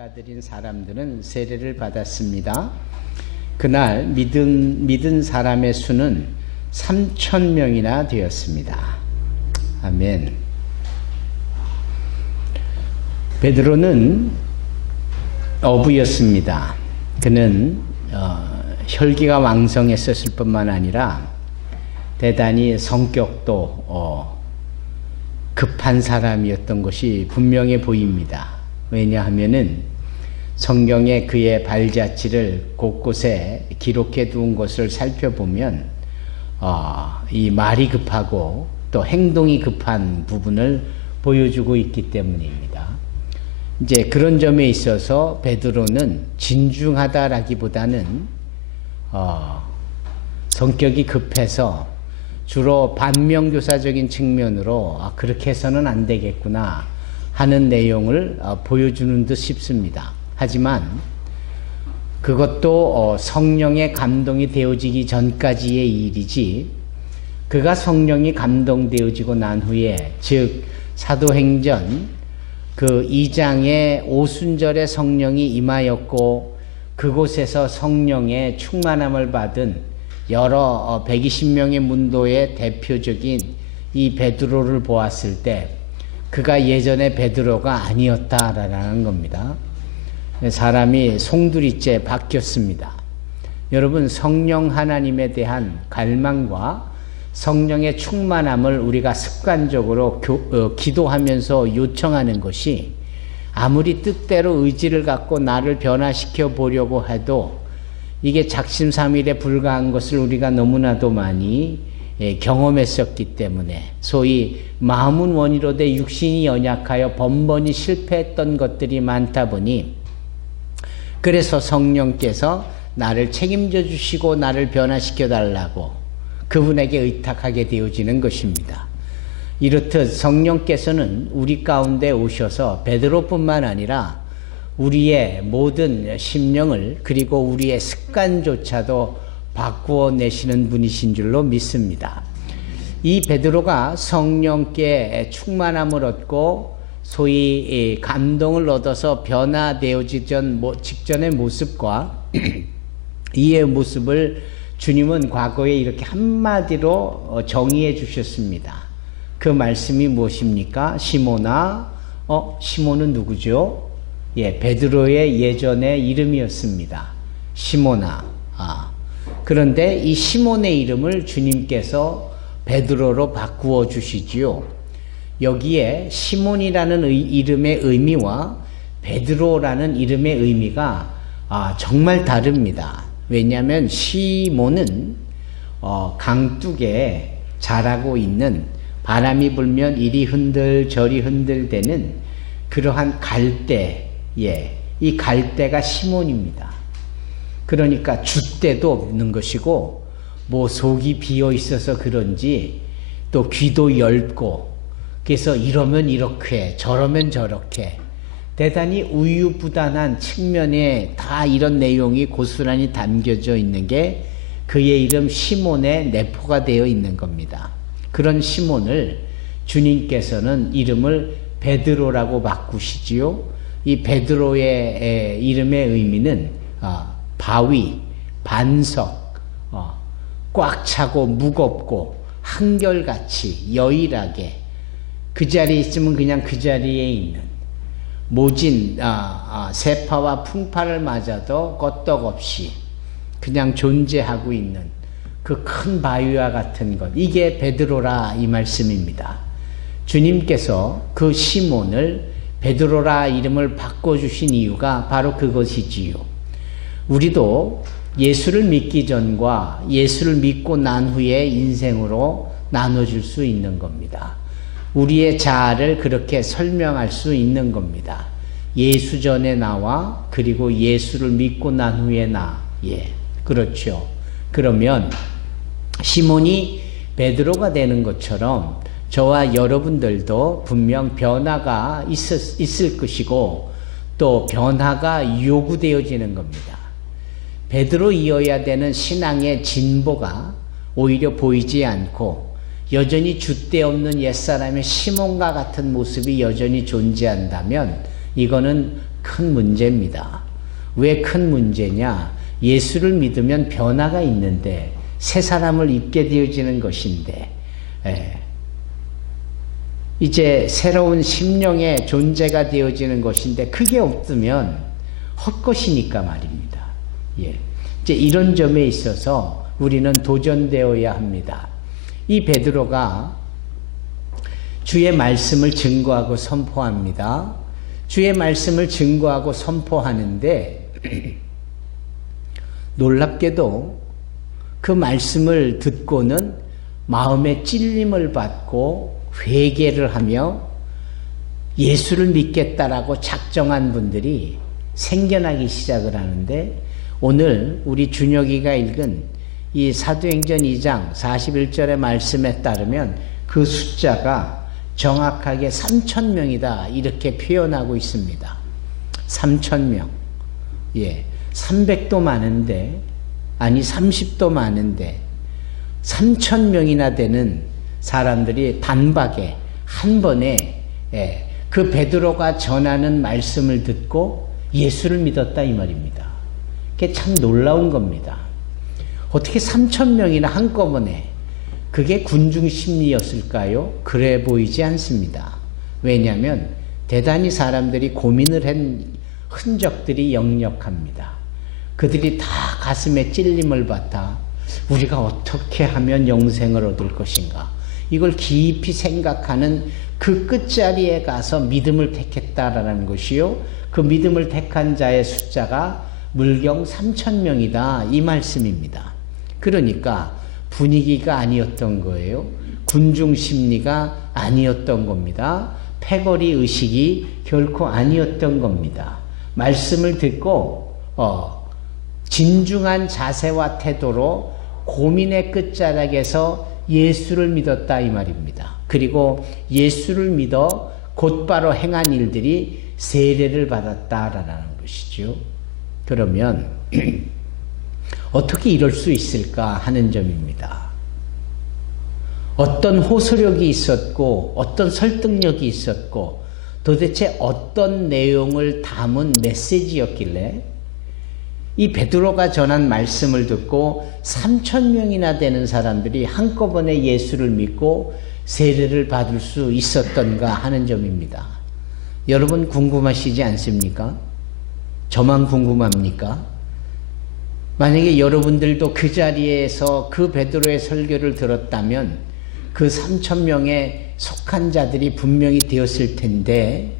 받아들인 사람들은 세례를 받았습니다. 그날 믿은 사람의 수는 3,000명이나 되었습니다. 아멘. 베드로는 어부였습니다. 그는 혈기가 왕성했었을 뿐만 아니라 대단히 성격도 급한 사람이었던 것이 분명해 보입니다. 왜냐하면은 성경에 그의 발자취를 곳곳에 기록해 두은 것을 살펴보면 이 말이 급하고 또 행동이 급한 부분을 보여주고 있기 때문입니다. 이제 그런 점에 있어서 베드로는 진중하다라기보다는 성격이 급해서 주로 반면교사적인 측면으로 그렇게 해서는 안 되겠구나 하는 내용을 보여주는 듯 싶습니다. 하지만 그것도 성령의 감동이 되어지기 전까지의 일이지, 그가 성령이 감동되어지고 난 후에, 즉 사도행전 그 2장의 오순절에 성령이 임하였고 그곳에서 성령의 충만함을 받은 여러 120명의 문도의 대표적인 이 베드로를 보았을 때 그가 예전의 베드로가 아니었다라는 겁니다. 사람이 송두리째 바뀌었습니다. 여러분, 성령 하나님에 대한 갈망과 성령의 충만함을 우리가 습관적으로 기도하면서 요청하는 것이 아무리 뜻대로 의지를 갖고 나를 변화시켜 보려고 해도 이게 작심삼일에 불과한 것을 우리가 너무나도 많이 경험했었기 때문에, 소위 마음은 원이로되 육신이 연약하여 번번이 실패했던 것들이 많다 보니, 그래서 성령께서 나를 책임져 주시고 나를 변화시켜 달라고 그분에게 의탁하게 되어지는 것입니다. 이렇듯 성령께서는 우리 가운데 오셔서 베드로뿐만 아니라 우리의 모든 심령을, 그리고 우리의 습관조차도 바꾸어 내시는 분이신 줄로 믿습니다. 이 베드로가 성령께 충만함을 얻고 소위 감동을 얻어서 변화되어지기 직전의 모습과 이의 모습을 주님은 과거에 이렇게 한마디로 정의해 주셨습니다. 그 말씀이 무엇입니까? 시몬아, 시몬은 누구죠? 베드로의 예전의 이름이었습니다. 시몬아. 그런데 이 시몬의 이름을 주님께서 베드로로 바꾸어 주시지요. 여기에 시몬이라는 이름의 의미와 베드로라는 이름의 의미가 정말 다릅니다. 왜냐하면 시몬은 강둑에 자라고 있는, 바람이 불면 이리 흔들 저리 흔들대는 그러한 갈대, 이 갈대가 시몬입니다. 그러니까 줏대도 없는 것이고, 뭐 속이 비어 있어서 그런지 또 귀도 얇고, 그래서 이러면 이렇게 저러면 저렇게 대단히 우유부단한 측면에 다 이런 내용이 고스란히 담겨져 있는 게 그의 이름 시몬의 내포가 되어 있는 겁니다. 그런 시몬을 주님께서는 이름을 베드로라고 바꾸시지요. 이 베드로의 이름의 의미는 바위, 반석, 꽉 차고 무겁고 한결같이 여일하게 그 자리에 있으면 그냥 그 자리에 있는, 모진 세파와 풍파를 맞아도 껐떡없이 그냥 존재하고 있는 그 큰 바위와 같은 것, 이게 베드로라 이 말씀입니다. 주님께서 그 시몬을 베드로라 이름을 바꿔주신 이유가 바로 그것이지요. 우리도 예수를 믿기 전과 예수를 믿고 난 후의 인생으로 나눠줄 수 있는 겁니다. 우리의 자아를 그렇게 설명할 수 있는 겁니다. 예수 전에 나와, 그리고 예수를 믿고 난 후에 나. 그렇죠. 그러면 시몬이 베드로가 되는 것처럼 저와 여러분들도 분명 변화가 있을 것이고, 또 변화가 요구되어지는 겁니다. 베드로이어야 되는 신앙의 진보가 오히려 보이지 않고 여전히 줏대 없는 옛사람의 시몬과 같은 모습이 여전히 존재한다면 이거는 큰 문제입니다. 왜 큰 문제냐? 예수를 믿으면 변화가 있는데 새 사람을 입게 되어지는 것인데 이제 새로운 심령의 존재가 되어지는 것인데 그게 없으면 헛것이니까 말입니다. 이제 이런 점에 있어서 우리는 도전되어야 합니다. 이 베드로가 주의 말씀을 증거하고 선포합니다. 주의 말씀을 증거하고 선포하는데 놀랍게도 그 말씀을 듣고는 마음의 찔림을 받고 회개를 하며 예수를 믿겠다라고 작정한 분들이 생겨나기 시작을 하는데 오늘 우리 준혁이가 읽은 이 사도행전 2장 41절의 말씀에 따르면 그 숫자가 정확하게 3,000명이다 이렇게 표현하고 있습니다. 3,000명. 300도 많은데 아니 30도 많은데 3,000명이나 되는 사람들이 단박에 한 번에 그 베드로가 전하는 말씀을 듣고 예수를 믿었다 이 말입니다. 그게 참 놀라운 겁니다. 어떻게 3,000명이나 한꺼번에 그게 군중 심리였을까요? 그래 보이지 않습니다. 왜냐하면 대단히 사람들이 고민을 한 흔적들이 역력합니다. 그들이 다 가슴에 찔림을 받아 우리가 어떻게 하면 영생을 얻을 것인가 이걸 깊이 생각하는 그 끝자리에 가서 믿음을 택했다라는 것이요. 그 믿음을 택한 자의 숫자가 물경 3,000명이다 이 말씀입니다. 그러니까 분위기가 아니었던 거예요. 군중 심리가 아니었던 겁니다. 패거리 의식이 결코 아니었던 겁니다. 말씀을 듣고 진중한 자세와 태도로 고민의 끝자락에서 예수를 믿었다 이 말입니다. 그리고 예수를 믿어 곧바로 행한 일들이 세례를 받았다라는 것이죠. 그러면 어떻게 이럴 수 있을까 하는 점입니다. 어떤 호소력이 있었고 어떤 설득력이 있었고 도대체 어떤 내용을 담은 메시지였길래 이 베드로가 전한 말씀을 듣고 3,000명이나 되는 사람들이 한꺼번에 예수를 믿고 세례를 받을 수 있었던가 하는 점입니다. 여러분 궁금하시지 않습니까? 저만 궁금합니까? 만약에 여러분들도 그 자리에서 그 베드로의 설교를 들었다면 그 3,000명에 속한 자들이 분명히 되었을 텐데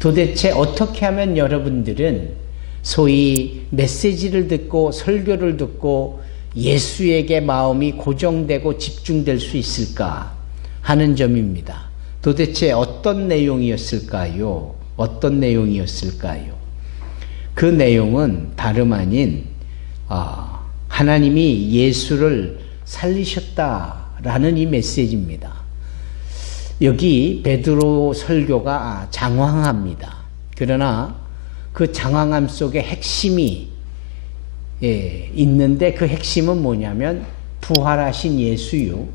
도대체 어떻게 하면 여러분들은 소위 메시지를 듣고 설교를 듣고 예수에게 마음이 고정되고 집중될 수 있을까 하는 점입니다. 도대체 어떤 내용이었을까요? 어떤 내용이었을까요? 그 내용은 다름 아닌 하나님이 예수를 살리셨다라는 이 메시지입니다. 여기 베드로 설교가 장황합니다. 그러나 그 장황함 속에 핵심이 있는데 그 핵심은 뭐냐면 부활하신 예수요.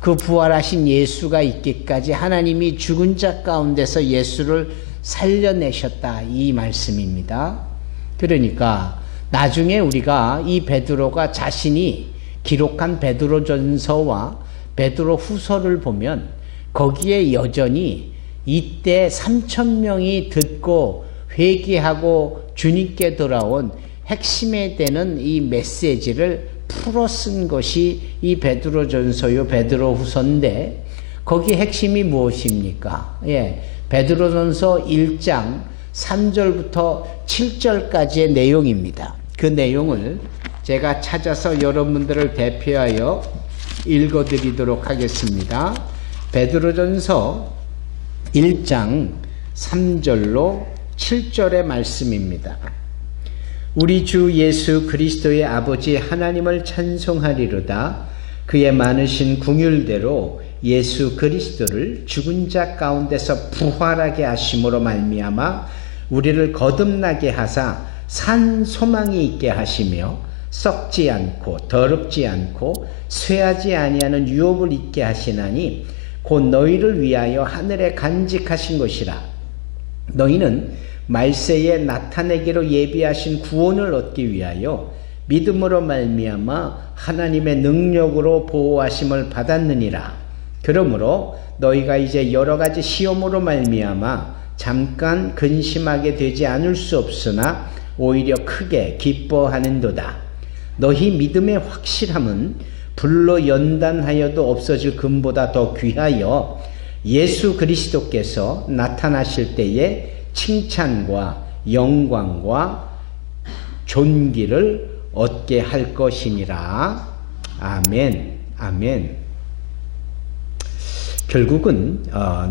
그 부활하신 예수가 있기까지 하나님이 죽은 자 가운데서 예수를 살려내셨다 이 말씀입니다. 그러니까 나중에 우리가 이 베드로가 자신이 기록한 베드로전서와 베드로후서를 보면 거기에 여전히 이때 3,000명이 듣고 회개하고 주님께 돌아온 핵심에 되는 이 메시지를 풀어 쓴 것이 이 베드로전서요 베드로후서인데 거기 핵심이 무엇입니까? 베드로전서 1장 3절부터 7절까지의 내용입니다. 그 내용을 제가 찾아서 여러분들을 대표하여 읽어드리도록 하겠습니다. 베드로전서 1장 3절로 7절의 말씀입니다. 우리 주 예수 그리스도의 아버지 하나님을 찬송하리로다. 그의 많으신 궁율대로 예수 그리스도를 죽은 자 가운데서 부활하게 하심으로 말미암아 우리를 거듭나게 하사 산 소망이 있게 하시며 썩지 않고 더럽지 않고 쇠하지 아니하는 유업을 있게 하시나니 곧 너희를 위하여 하늘에 간직하신 것이라. 너희는 말세에 나타내기로 예비하신 구원을 얻기 위하여 믿음으로 말미암아 하나님의 능력으로 보호하심을 받았느니라. 그러므로 너희가 이제 여러 가지 시험으로 말미암아 잠깐 근심하게 되지 않을 수 없으나 오히려 크게 기뻐하는도다. 너희 믿음의 확실함은 불로 연단하여도 없어질 금보다 더 귀하여 예수 그리스도께서 나타나실 때에 칭찬과 영광과 존귀를 얻게 할 것이니라. 아멘. 아멘. 결국은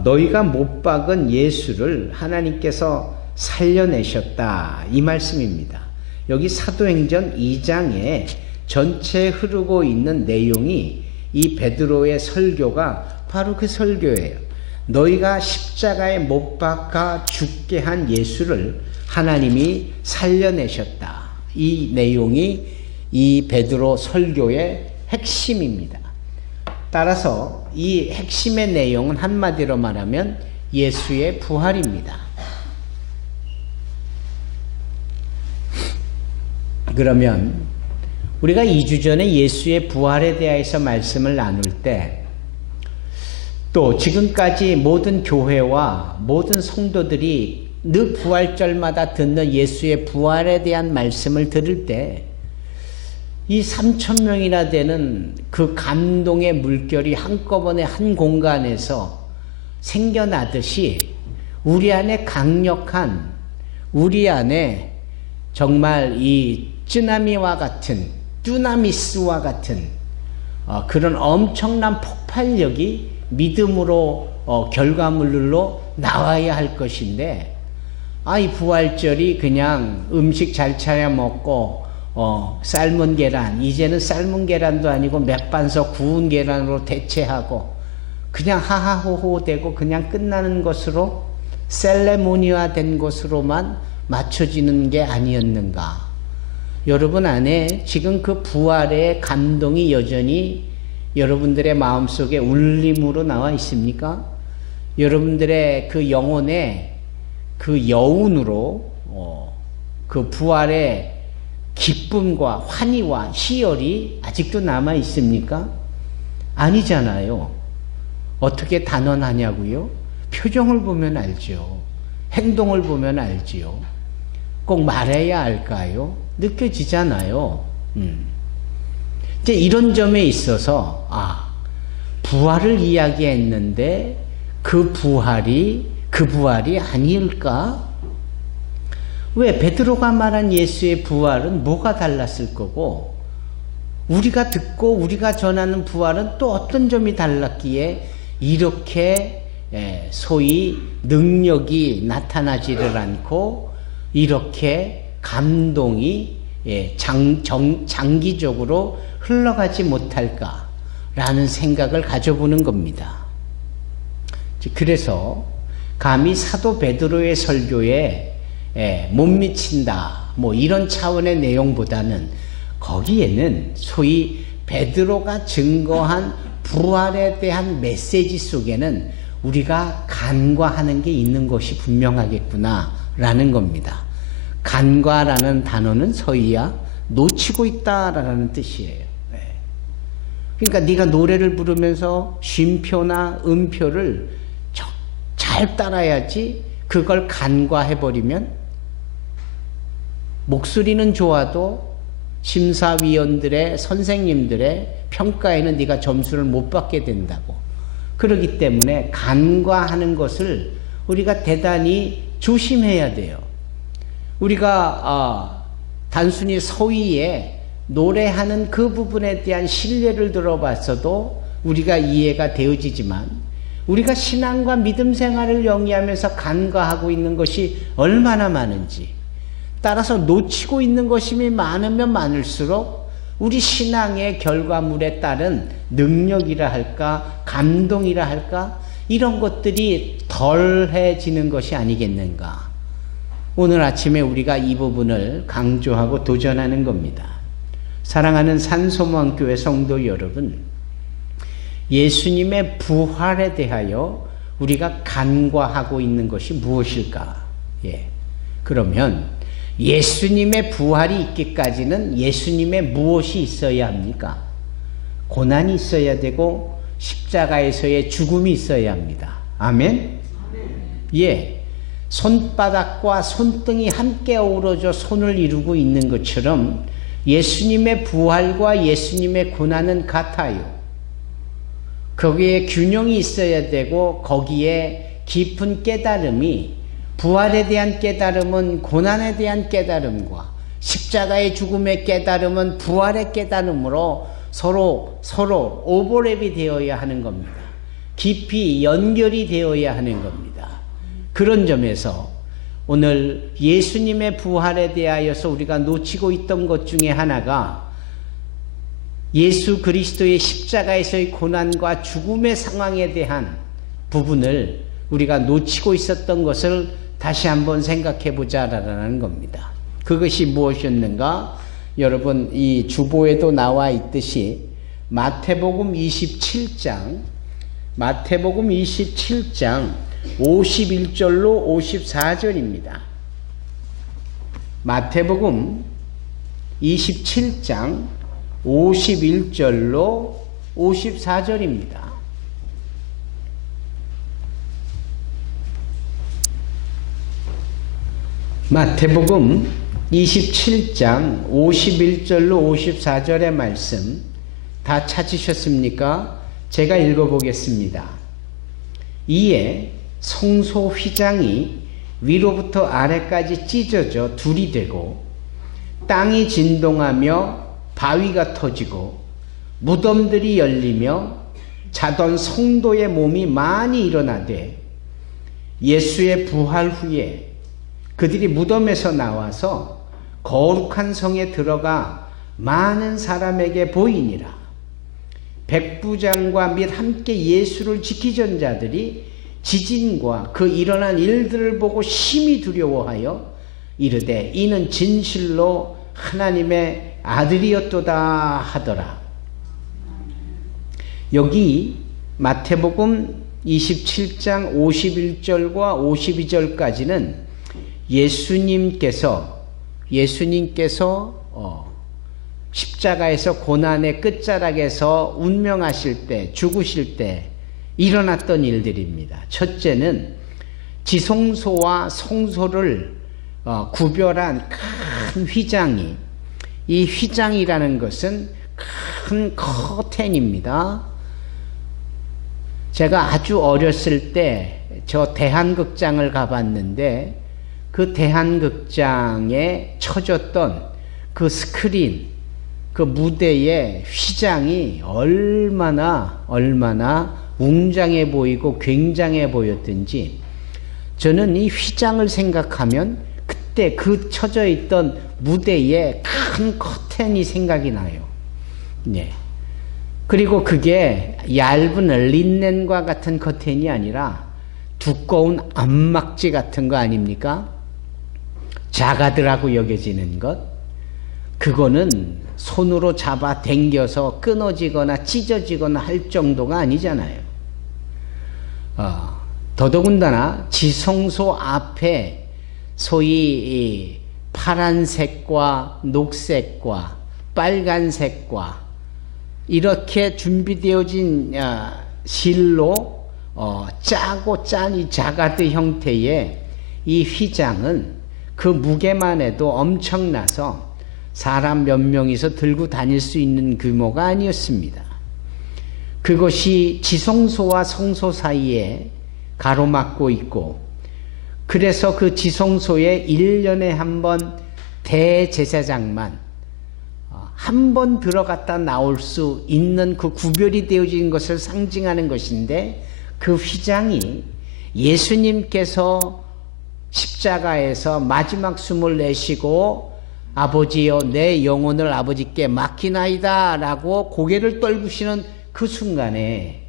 너희가 못 박은 예수를 하나님께서 살려내셨다, 이 말씀입니다. 여기 사도행전 2장에 전체 흐르고 있는 내용이 이 베드로의 설교가 바로 그 설교예요. 너희가 십자가에 못 박아 죽게 한 예수를 하나님이 살려내셨다. 이 내용이 이 베드로 설교의 핵심입니다. 따라서 이 핵심의 내용은 한마디로 말하면 예수의 부활입니다. 그러면 우리가 2주 전에 예수의 부활에 대해서 말씀을 나눌 때 또 지금까지 모든 교회와 모든 성도들이 늘 부활절마다 듣는 예수의 부활에 대한 말씀을 들을 때 이 3,000명이나 되는 그 감동의 물결이 한꺼번에 한 공간에서 생겨나듯이 우리 안에 강력한, 우리 안에 정말 이 쯔나미와 같은, 듀나미스와 같은 그런 엄청난 폭발력이 믿음으로 결과물로 나와야 할 것인데, 이 부활절이 그냥 음식 잘 차려 먹고 삶은 계란, 이제는 삶은 계란도 아니고 맥반석 구운 계란으로 대체하고 그냥 하하호호 되고 그냥 끝나는 것으로, 셀레모니화된 것으로만 맞춰지는 게 아니었는가. 여러분 안에 지금 그 부활의 감동이 여전히 여러분들의 마음속에 울림으로 나와 있습니까? 여러분들의 그 영혼에 그 여운으로 그 부활의 기쁨과 환희와 희열이 아직도 남아 있습니까? 아니잖아요. 어떻게 단언하냐고요? 표정을 보면 알죠. 행동을 보면 알지요. 꼭 말해야 할까요? 느껴지잖아요. 이제 이런 점에 있어서 부활을 이야기했는데 그 부활이 아닐까? 왜 베드로가 말한 예수의 부활은 뭐가 달랐을 거고, 우리가 듣고 우리가 전하는 부활은 또 어떤 점이 달랐기에 이렇게 소위 능력이 나타나지를 않고 이렇게 감동이 장기적으로 흘러가지 못할까라는 생각을 가져보는 겁니다. 그래서 감히 사도 베드로의 설교에 못 미친다, 뭐 이런 차원의 내용보다는 거기에는 소위 베드로가 증거한 부활에 대한 메시지 속에는 우리가 간과하는 게 있는 것이 분명하겠구나라는 겁니다. 간과라는 단어는 서희야 놓치고 있다라는 뜻이에요. 그러니까 네가 노래를 부르면서 쉼표나 음표를 잘 따라야지, 그걸 간과해버리면 목소리는 좋아도 심사위원들의, 선생님들의 평가에는 네가 점수를 못 받게 된다고. 그렇기 때문에 간과하는 것을 우리가 대단히 조심해야 돼요. 우리가 단순히 서위에 노래하는 그 부분에 대한 신뢰를 들어봤어도 우리가 이해가 되어지지만, 우리가 신앙과 믿음 생활을 영위하면서 간과하고 있는 것이 얼마나 많은지, 따라서 놓치고 있는 것이 많으면 많을수록 우리 신앙의 결과물에 따른 능력이라 할까, 감동이라 할까, 이런 것들이 덜해지는 것이 아니겠는가. 오늘 아침에 우리가 이 부분을 강조하고 도전하는 겁니다. 사랑하는 산소망교회 성도 여러분, 예수님의 부활에 대하여 우리가 간과하고 있는 것이 무엇일까? 그러면 예수님의 부활이 있기까지는 예수님의 무엇이 있어야 합니까? 고난이 있어야 되고 십자가에서의 죽음이 있어야 합니다. 아멘? 예. 손바닥과 손등이 함께 어우러져 손을 이루고 있는 것처럼 예수님의 부활과 예수님의 고난은 같아요. 거기에 균형이 있어야 되고 거기에 깊은 깨달음이, 부활에 대한 깨달음은 고난에 대한 깨달음과 십자가의 죽음의 깨달음은 부활의 깨달음으로 서로 오버랩이 되어야 하는 겁니다. 깊이 연결이 되어야 하는 겁니다. 그런 점에서 오늘 예수님의 부활에 대하여서 우리가 놓치고 있던 것 중에 하나가 예수 그리스도의 십자가에서의 고난과 죽음의 상황에 대한 부분을 우리가 놓치고 있었던 것을 다시 한번 생각해 보자라는 겁니다. 그것이 무엇이었는가? 여러분 이 주보에도 나와 있듯이 마태복음 27장 51절로 54절입니다. 마태복음 27장 51절로 54절입니다. 마태복음 27장 51절로 54절의 말씀 다 찾으셨습니까? 제가 읽어보겠습니다. 이에 성소 휘장이 위로부터 아래까지 찢어져 둘이 되고 땅이 진동하며 바위가 터지고 무덤들이 열리며 자던 성도의 몸이 많이 일어나되 예수의 부활 후에 그들이 무덤에서 나와서 거룩한 성에 들어가 많은 사람에게 보이니라. 백부장과 및 함께 예수를 지키던 자들이 지진과 그 일어난 일들을 보고 심히 두려워하여 이르되 이는 진실로 하나님의 아들이었도다 하더라. 여기 마태복음 27장 51절과 52절까지는 예수님께서 십자가에서 고난의 끝자락에서 운명하실 때, 죽으실 때 일어났던 일들입니다. 첫째는 지성소와 성소를 구별한 큰 휘장이, 이 휘장이라는 것은 큰 커튼입니다. 제가 아주 어렸을 때 저 대한극장을 가봤는데 그 대한극장에 쳐졌던 그 스크린, 그 무대의 휘장이 얼마나 웅장해 보이고 굉장해 보였든지 저는 이 휘장을 생각하면 그때 그 쳐져 있던 무대에 큰 커튼이 생각이 나요. 네. 그리고 그게 얇은 린넨과 같은 커튼이 아니라 두꺼운 암막지 같은 거 아닙니까? 자가드라고 여겨지는 것. 그거는 손으로 잡아 당겨서 끊어지거나 찢어지거나 할 정도가 아니잖아요. 더더군다나 지성소 앞에 소위 파란색과 녹색과 빨간색과 이렇게 준비되어진 실로 짜고 짠 이 자가드 형태의 이 휘장은 그 무게만 해도 엄청나서 사람 몇 명이서 들고 다닐 수 있는 규모가 아니었습니다. 그것이 지성소와 성소 사이에 가로막고 있고, 그래서 그 지성소에 1년에 한 번 대제사장만 한 번 들어갔다 나올 수 있는 그 구별이 되어진 것을 상징하는 것인데, 그 휘장이 예수님께서 십자가에서 마지막 숨을 내쉬고 아버지여 내 영혼을 아버지께 맡기나이다 라고 고개를 떨구시는 그 순간에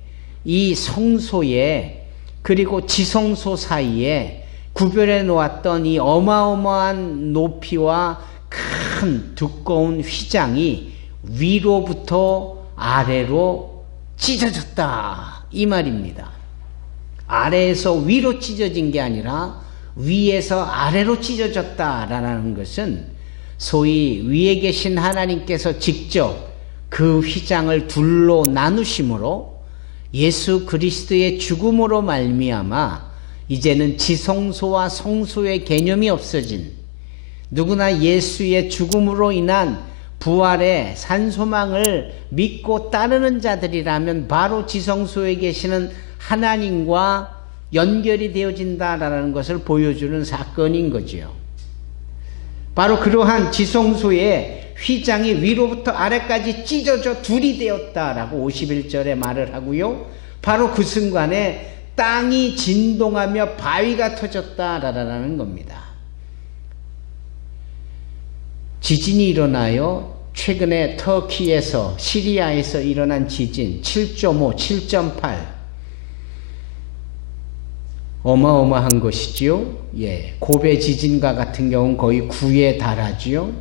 이 성소에 그리고 지성소 사이에 구별해 놓았던 이 어마어마한 높이와 큰 두꺼운 휘장이 위로부터 아래로 찢어졌다 이 말입니다. 아래에서 위로 찢어진 게 아니라 위에서 아래로 찢어졌다라는 것은 소위 위에 계신 하나님께서 직접 그 휘장을 둘로 나누심으로 예수 그리스도의 죽음으로 말미암아 이제는 지성소와 성소의 개념이 없어진, 누구나 예수의 죽음으로 인한 부활의 산소망을 믿고 따르는 자들이라면 바로 지성소에 계시는 하나님과 연결이 되어진다라는 것을 보여주는 사건인 거지요. 바로 그러한 지성소의 휘장이 위로부터 아래까지 찢어져 둘이 되었다라고 51절에 말을 하고요. 바로 그 순간에 땅이 진동하며 바위가 터졌다라는 겁니다. 지진이 일어나요. 최근에 터키에서, 시리아에서 일어난 지진 7.5, 7.8 어마어마한 것이지요. 예, 고베 지진과 같은 경우는 거의 9에 달하지요.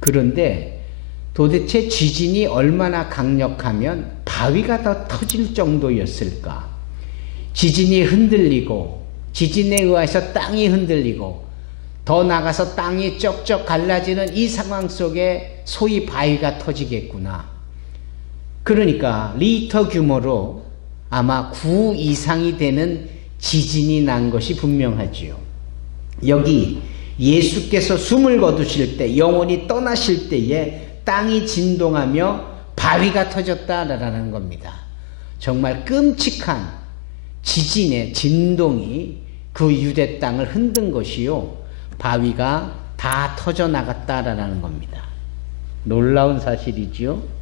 그런데 도대체 지진이 얼마나 강력하면 바위가 더 터질 정도였을까? 지진이 흔들리고, 지진에 의해서 땅이 흔들리고, 더 나가서 땅이 쩍쩍 갈라지는 이 상황 속에 소위 바위가 터지겠구나. 그러니까 리터 규모로 아마 9 이상이 되는 지진이 난 것이 분명하지요. 여기 예수께서 숨을 거두실 때, 영혼이 떠나실 때에 땅이 진동하며 바위가 터졌다라는 겁니다. 정말 끔찍한 지진의 진동이 그 유대 땅을 흔든 것이요, 바위가 다 터져 나갔다라는 겁니다. 놀라운 사실이지요.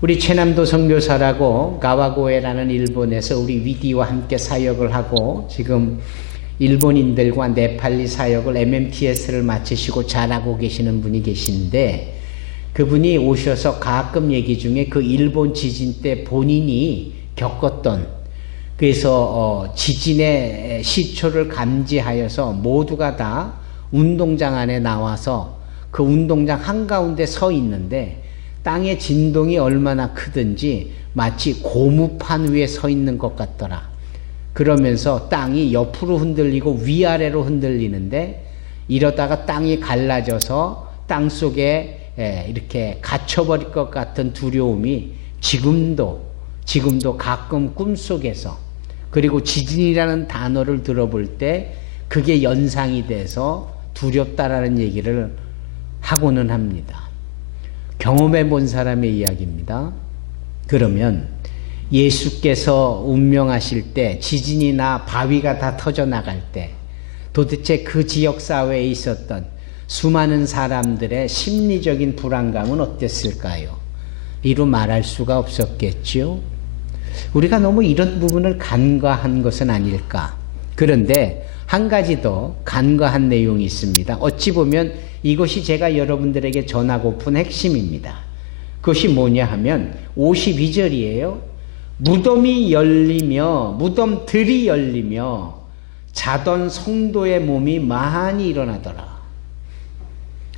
우리 최남도 선교사라고 가와고에라는 일본에서 우리 위디와 함께 사역을 하고 지금 일본인들과 네팔리 사역을 MMTS를 마치시고 잘하고 계시는 분이 계신데, 그분이 오셔서 가끔 얘기 중에 그 일본 지진 때 본인이 겪었던, 그래서 지진의 시초를 감지하여서 모두가 다 운동장 안에 나와서 그 운동장 한가운데 서 있는데 땅의 진동이 얼마나 크든지 마치 고무판 위에 서 있는 것 같더라. 그러면서 땅이 옆으로 흔들리고 위아래로 흔들리는데, 이러다가 땅이 갈라져서 땅 속에 이렇게 갇혀버릴 것 같은 두려움이 지금도 가끔 꿈속에서, 그리고 지진이라는 단어를 들어볼 때 그게 연상이 돼서 두렵다라는 얘기를 하고는 합니다. 경험해 본 사람의 이야기입니다. 그러면 예수께서 운명하실 때, 지진이나 바위가 다 터져 나갈 때 도대체 그 지역사회에 있었던 수많은 사람들의 심리적인 불안감은 어땠을까요? 이루 말할 수가 없었겠죠. 우리가 너무 이런 부분을 간과한 것은 아닐까. 그런데 한 가지 더 간과한 내용이 있습니다. 어찌 보면 이것이 제가 여러분들에게 전하고픈 핵심입니다. 그것이 뭐냐 하면 52절이에요. 무덤이 열리며, 무덤들이 열리며 자던 성도의 몸이 많이 일어나더라.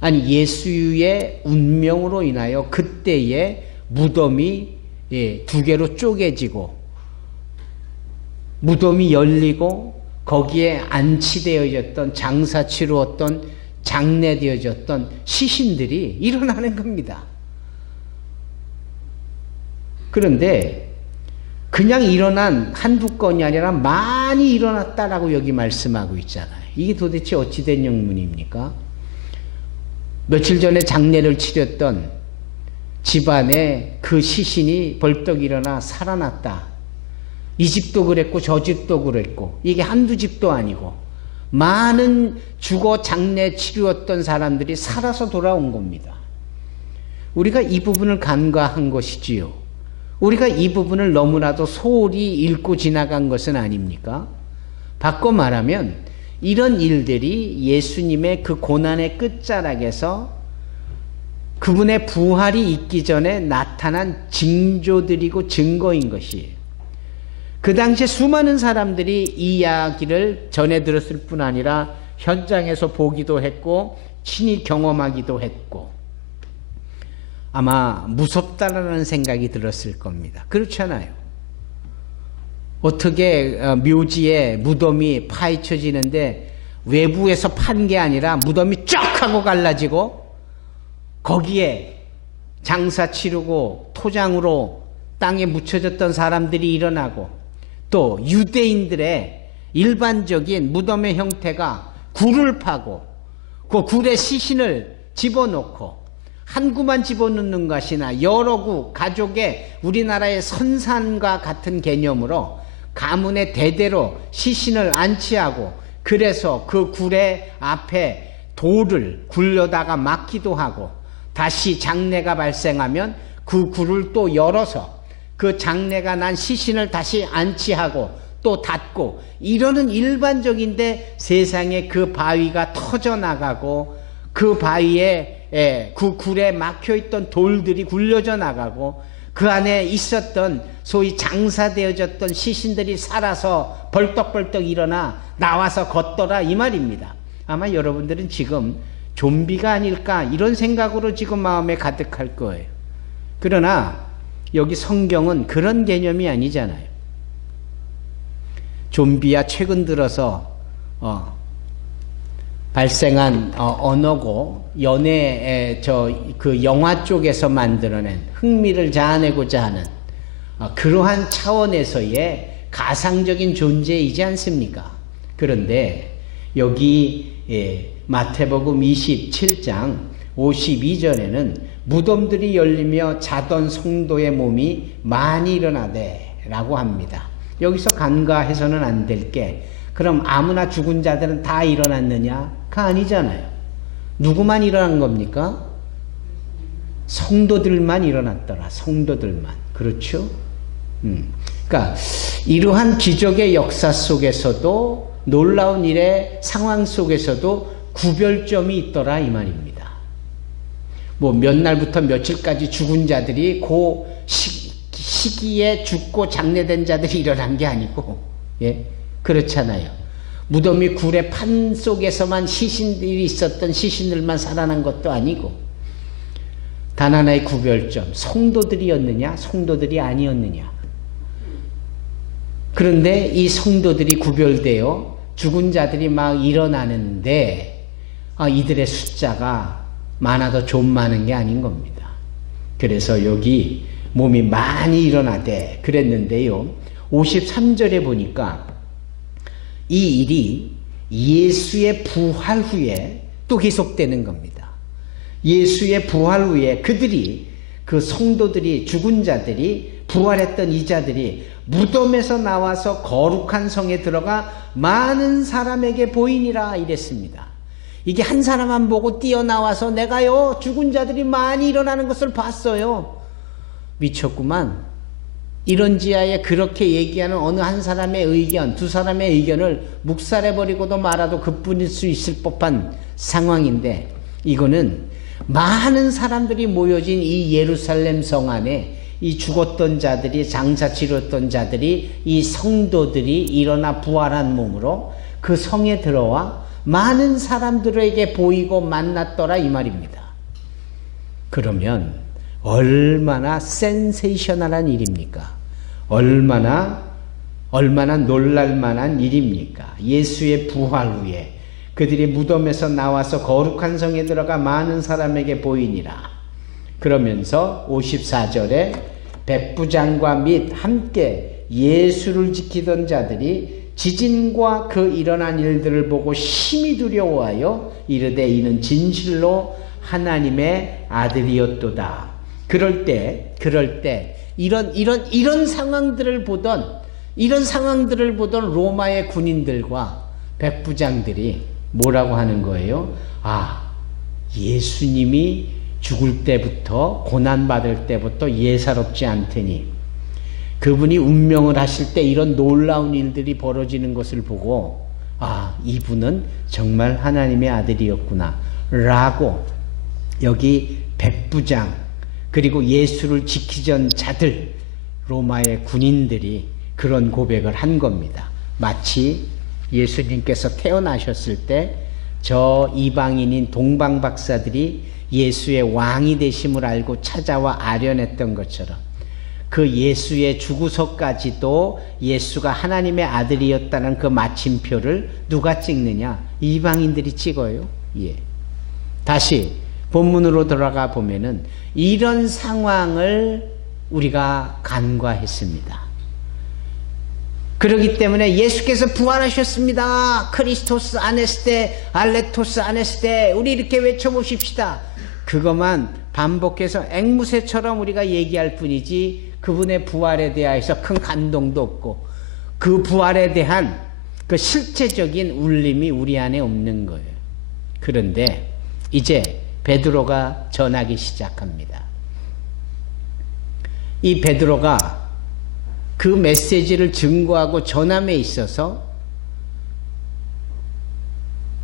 아니, 예수의 운명으로 인하여 그때에 무덤이 두 개로 쪼개지고, 무덤이 열리고 거기에 안치되어졌던, 장사 치루었던, 장례되어졌던 시신들이 일어나는 겁니다. 그런데 그냥 일어난 한두 건이 아니라 많이 일어났다라고 여기 말씀하고 있잖아요. 이게 도대체 어찌된 영문입니까? 며칠 전에 장례를 치렀던 집안에 그 시신이 벌떡 일어나 살아났다. 이 집도 그랬고 저 집도 그랬고, 이게 한두 집도 아니고 많은 죽어 장례 치루었던 사람들이 살아서 돌아온 겁니다. 우리가 이 부분을 간과한 것이지요. 우리가 이 부분을 너무나도 소홀히 읽고 지나간 것은 아닙니까? 바꿔 말하면 이런 일들이 예수님의 그 고난의 끝자락에서 그분의 부활이 있기 전에 나타난 징조들이고 증거인 것이에요. 그 당시에 수많은 사람들이 이 이야기를 전해 들었을 뿐 아니라 현장에서 보기도 했고 친히 경험하기도 했고, 아마 무섭다라는 생각이 들었을 겁니다. 그렇잖아요. 어떻게 묘지에 무덤이 파헤쳐지는데 외부에서 판 게 아니라 무덤이 쫙 하고 갈라지고 거기에 장사 치르고 토장으로 땅에 묻혀졌던 사람들이 일어나고 또 유대인들의 일반적인 무덤의 형태가 굴을 파고 그 굴에 시신을 집어넣고 한 구만 집어넣는 것이나 여러 구 가족의 우리나라의 선산과 같은 개념으로 가문의 대대로 시신을 안치하고 그래서 그 굴의 앞에 돌을 굴려다가 막기도 하고 다시 장례가 발생하면 그 굴을 또 열어서 그 장례가 난 시신을 다시 안치하고 또 닫고 이러는 일반적인데 세상에 그 바위가 터져나가고 그 바위에 그 굴에 막혀있던 돌들이 굴려져 나가고 그 안에 있었던 소위 장사되어졌던 시신들이 살아서 벌떡벌떡 일어나 나와서 걷더라 이 말입니다. 아마 여러분들은 지금 좀비가 아닐까 이런 생각으로 지금 마음에 가득할 거예요. 그러나 여기 성경은 그런 개념이 아니잖아요. 좀비야 최근 들어서 발생한 언어고 연애 그 영화 쪽에서 만들어낸 흥미를 자아내고자 하는 그러한 차원에서의 가상적인 존재이지 않습니까? 그런데 여기 마태복음 27장 52절에는 무덤들이 열리며 자던 성도의 몸이 많이 일어나되 라고 합니다. 여기서 간과해서는 안 될 게 그럼 아무나 죽은 자들은 다 일어났느냐?가 아니잖아요. 누구만 일어난 겁니까? 성도들만 일어났더라. 성도들만. 그렇죠? 그러니까 이러한 기적의 역사 속에서도 놀라운 일의 상황 속에서도 구별점이 있더라 이 말입니다. 뭐 몇 날부터 며칠까지 죽은 자들이 그 시기에 죽고 장례된 자들이 일어난 게 아니고 그렇잖아요. 무덤이 굴의 판 속에서만 시신들이 있었던 시신들만 살아난 것도 아니고 단 하나의 구별점 성도들이었느냐 성도들이 아니었느냐. 그런데 이 성도들이 구별되어 죽은 자들이 막 일어나는데 이들의 숫자가 많아도 좀 많은 게 아닌 겁니다. 그래서 여기 몸이 많이 일어나대 그랬는데요. 53절에 보니까 이 일이 예수의 부활 후에 또 계속되는 겁니다. 예수의 부활 후에 그들이 그 성도들이 죽은 자들이 부활했던 이 자들이 무덤에서 나와서 거룩한 성에 들어가 많은 사람에게 보이니라 이랬습니다. 이게 한 사람만 보고 뛰어나와서 내가요 죽은 자들이 많이 일어나는 것을 봤어요. 미쳤구만. 이런 지하에 그렇게 얘기하는 어느 한 사람의 의견, 두 사람의 의견을 묵살해버리고도 말아도 그뿐일 수 있을 법한 상황인데 이거는 많은 사람들이 모여진 이 예루살렘 성 안에 이 죽었던 자들이 장사 치렀던 자들이 이 성도들이 일어나 부활한 몸으로 그 성에 들어와 많은 사람들에게 보이고 만났더라 이 말입니다. 그러면 얼마나 센세이셔널한 일입니까? 얼마나 놀랄만한 일입니까? 예수의 부활 후에 그들이 무덤에서 나와서 거룩한 성에 들어가 많은 사람에게 보이니라. 그러면서 54절에 백부장과 및 함께 예수를 지키던 자들이 지진과 그 일어난 일들을 보고 심히 두려워하여 이르되 이는 진실로 하나님의 아들이었도다. 그럴 때 이런 상황들을 보던 로마의 군인들과 백부장들이 뭐라고 하는 거예요? 예수님이 죽을 때부터 고난받을 때부터 예사롭지 않더니 그분이 운명을 하실 때 이런 놀라운 일들이 벌어지는 것을 보고 이분은 정말 하나님의 아들이었구나 라고 여기 백부장 그리고 예수를 지키던 자들 로마의 군인들이 그런 고백을 한 겁니다. 마치 예수님께서 태어나셨을 때 저 이방인인 동방 박사들이 예수의 왕이 되심을 알고 찾아와 아련했던 것처럼 그 예수의 주구서까지도 예수가 하나님의 아들이었다는 그 마침표를 누가 찍느냐? 이방인들이 찍어요. 예. 다시 본문으로 돌아가 보면은 이런 상황을 우리가 간과했습니다. 그렇기 때문에 예수께서 부활하셨습니다. 크리스토스 아네스테, 알레토스 아네스테, 우리 이렇게 외쳐보십시다. 그것만 반복해서 앵무새처럼 우리가 얘기할 뿐이지 그분의 부활에 대해서 큰 감동도 없고 그 부활에 대한 그 실체적인 울림이 우리 안에 없는 거예요. 그런데 이제 베드로가 전하기 시작합니다. 이 베드로가 그 메시지를 증거하고 전함에 있어서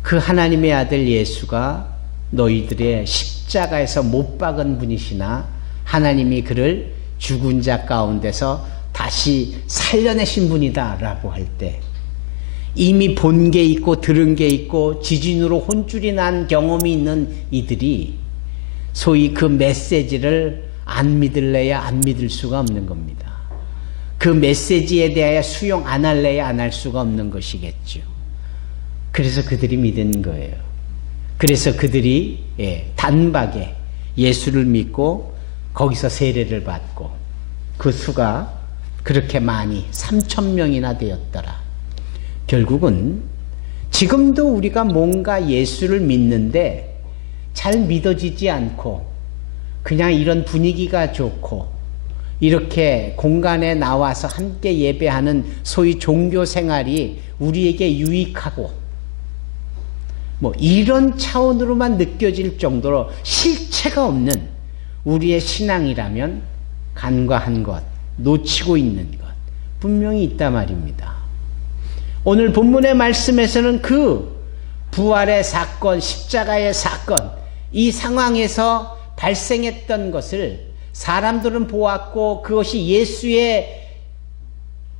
그 하나님의 아들 예수가 너희들의 십자가에서 못 박은 분이시나 하나님이 그를 죽은 자 가운데서 다시 살려내신 분이다 라고 할 때 이미 본 게 있고 들은 게 있고 지진으로 혼쭐이 난 경험이 있는 이들이 소위 그 메시지를 안 믿을래야 안 믿을 수가 없는 겁니다. 그 메시지에 대하여 수용 안 할래야 안 할 수가 없는 것이겠죠. 그래서 그들이 믿은 거예요. 그래서 그들이 단박에 예수를 믿고 거기서 세례를 받고 그 수가 그렇게 많이 3,000명이나 되었더라. 결국은 지금도 우리가 뭔가 예수를 믿는데 잘 믿어지지 않고 그냥 이런 분위기가 좋고 이렇게 공간에 나와서 함께 예배하는 소위 종교 생활이 우리에게 유익하고 뭐 이런 차원으로만 느껴질 정도로 실체가 없는 우리의 신앙이라면 간과한 것, 놓치고 있는 것 분명히 있단 말입니다. 오늘 본문의 말씀에서는 그 부활의 사건, 십자가의 사건, 이 상황에서 발생했던 것을 사람들은 보았고 그것이 예수의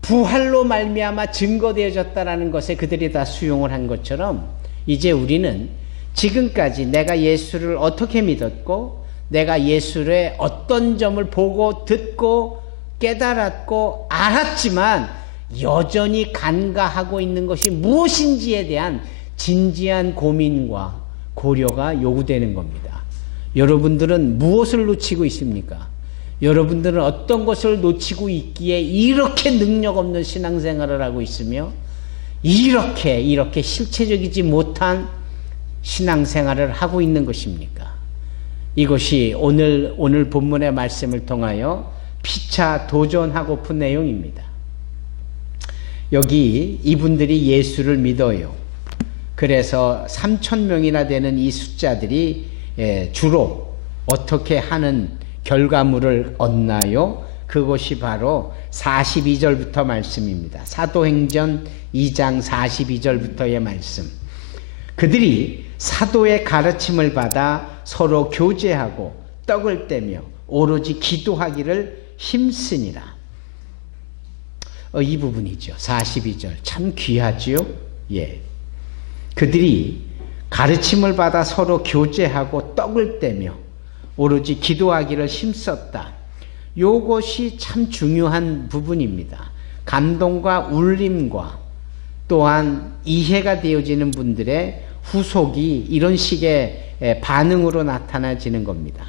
부활로 말미암아 증거되어졌다는 것에 그들이 다 수용을 한 것처럼 이제 우리는 지금까지 내가 예수를 어떻게 믿었고 내가 예수의 어떤 점을 보고 듣고 깨달았고 알았지만 여전히 간과하고 있는 것이 무엇인지에 대한 진지한 고민과 고려가 요구되는 겁니다. 여러분들은 무엇을 놓치고 있습니까? 여러분들은 어떤 것을 놓치고 있기에 이렇게 능력 없는 신앙생활을 하고 있으며 이렇게 실체적이지 못한 신앙생활을 하고 있는 것입니까? 이것이 오늘 본문의 말씀을 통하여 피차 도전하고픈 내용입니다. 여기 이분들이 예수를 믿어요. 그래서 3,000명이나 되는 이 숫자들이 주로 어떻게 하는 결과물을 얻나요? 그것이 바로 42절부터 말씀입니다. 사도행전 2장 42절부터의 말씀. 그들이 사도의 가르침을 받아 서로 교제하고 떡을 떼며 오로지 기도하기를 힘쓰니라. 이 부분이죠. 42절. 참 귀하지요? 예. 그들이 가르침을 받아 서로 교제하고 떡을 떼며 오로지 기도하기를 힘썼다. 요것이 참 중요한 부분입니다. 감동과 울림과 또한 이해가 되어지는 분들의 후속이 이런 식의 반응으로 나타나지는 겁니다.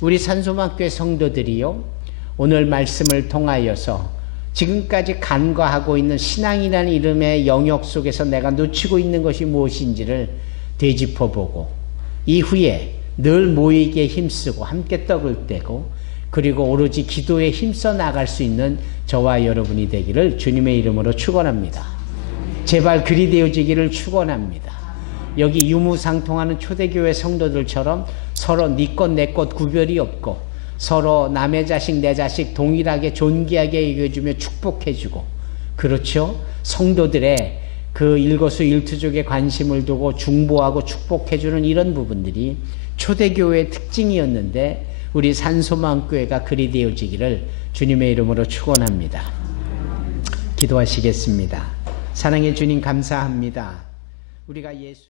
우리 산소막교회 성도들이요, 오늘 말씀을 통하여서 지금까지 간과하고 있는 신앙이라는 이름의 영역 속에서 내가 놓치고 있는 것이 무엇인지를 되짚어보고 이후에 늘 모이기에 힘쓰고 함께 떡을 떼고 그리고 오로지 기도에 힘써 나갈 수 있는 저와 여러분이 되기를 주님의 이름으로 축원합니다. 제발 그리 되어지기를 축원합니다. 여기 유무상통하는 초대교회 성도들처럼 서로 네 것 내 것 구별이 없고 서로 남의 자식 내 자식 동일하게 존귀하게 여겨주며 축복해주고, 그렇죠? 성도들의 그 일거수일투족에 관심을 두고 중보하고 축복해주는 이런 부분들이 초대교회의 특징이었는데 우리 산소마음교회가 그리 되어지기를 주님의 이름으로 축원합니다. 기도하시겠습니다. 사랑의 주님 감사합니다. 우리가 예수